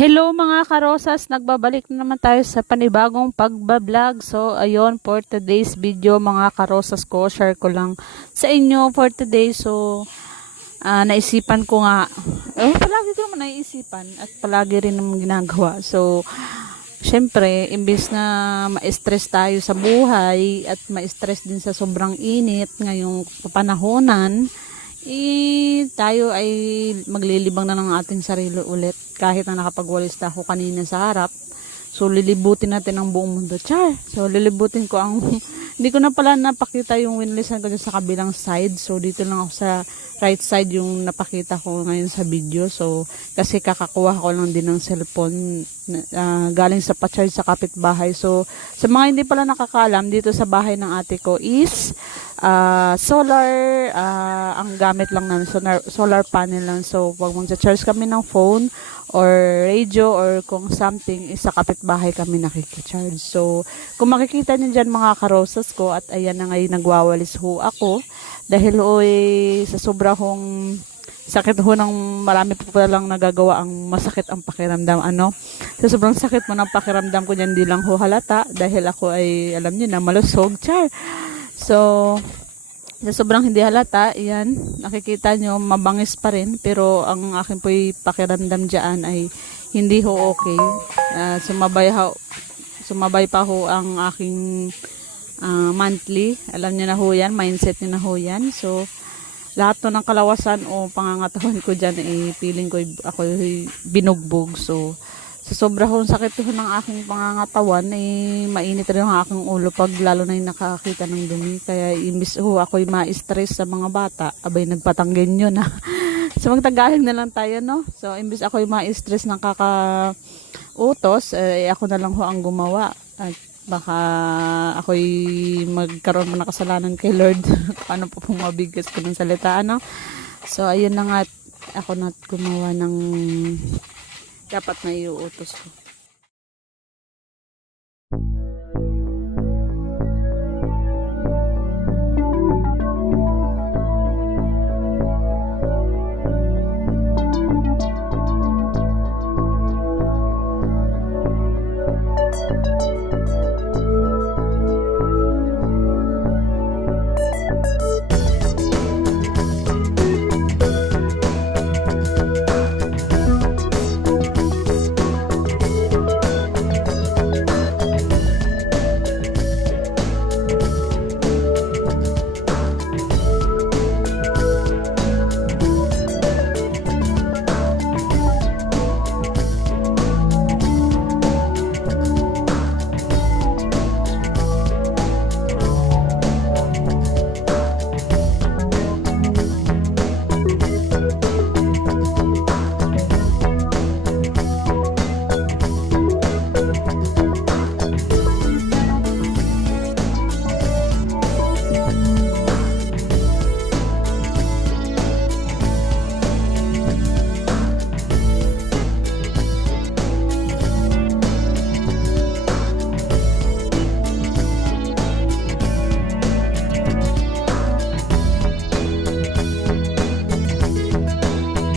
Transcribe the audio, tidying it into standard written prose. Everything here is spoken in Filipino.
Hello mga karosas, nagbabalik na naman tayo sa panibagong pagbablog. So ayun, for today's video mga karosas ko, share ko lang sa inyo for today. So naisipan ko nga, palagi ko naman naisipan at palagi rin naman ginagawa. So syempre, imbis na ma-stress tayo sa buhay at ma-stress din sa sobrang init ngayong panahonan, tayo ay maglilibang na ng ating sarili ulit kahit na nakapagwalis na ako kanina sa harap. So lilibutin natin ang buong mundo, char. So lilibutin ko ang hindi ko na pala napakita yung windlass ko sa kabilang side. So dito lang ako sa right side yung napakita ko ngayon sa video. So kasi kakakuha ko lang din ng cellphone galing sa pa-charge sa kapitbahay. So sa mga hindi pala nakakaalam, dito sa bahay ng ate ko is solar, ang gamit lang namin, solar panel lang. So pag mag-charge kami ng phone or radio or kung something, sa kapitbahay kami nakikicharge. So kung makikita niyo dyan mga karosas ko, at ayan na ngayon nagwawalis ho ako dahil sa sobra hong sakit ho ng marami po pala lang nagagawa ang masakit ang pakiramdam. So sobrang sakit mo ng pakiramdam ko dyan, di lang ho halata dahil ako ay alam niyo na malusog, char. So sa sobrang hindi halata, yan, nakikita nyo, mabangis pa rin, pero ang akin po'y pakiramdam dyan ay hindi ho okay. Sumabay pa ho ang aking monthly, alam nyo na ho yan, mindset nyo na ho yan. So lahat to ng kalawasan o pangangatawan ko dyan, feeling ko ako binugbog. So sa sobra hong sakit ho ng aking pangangatawan, mainit rin ang aking ulo pag lalo na yung nakakita ng dumi. Kaya imbis ho ako'y ma-stress sa mga bata, abay nagpatanggin yun. So magtagaling na lang tayo, no? So imbis ako'y ma-stress ng kakautos, ako na lang ho ang gumawa. At baka ako'y magkaroon ng kasalanan kay Lord. Paano po pong mabigas ko ng salita, no? So ayun na nga, ako na gumawa ng dapat na iuutos ko.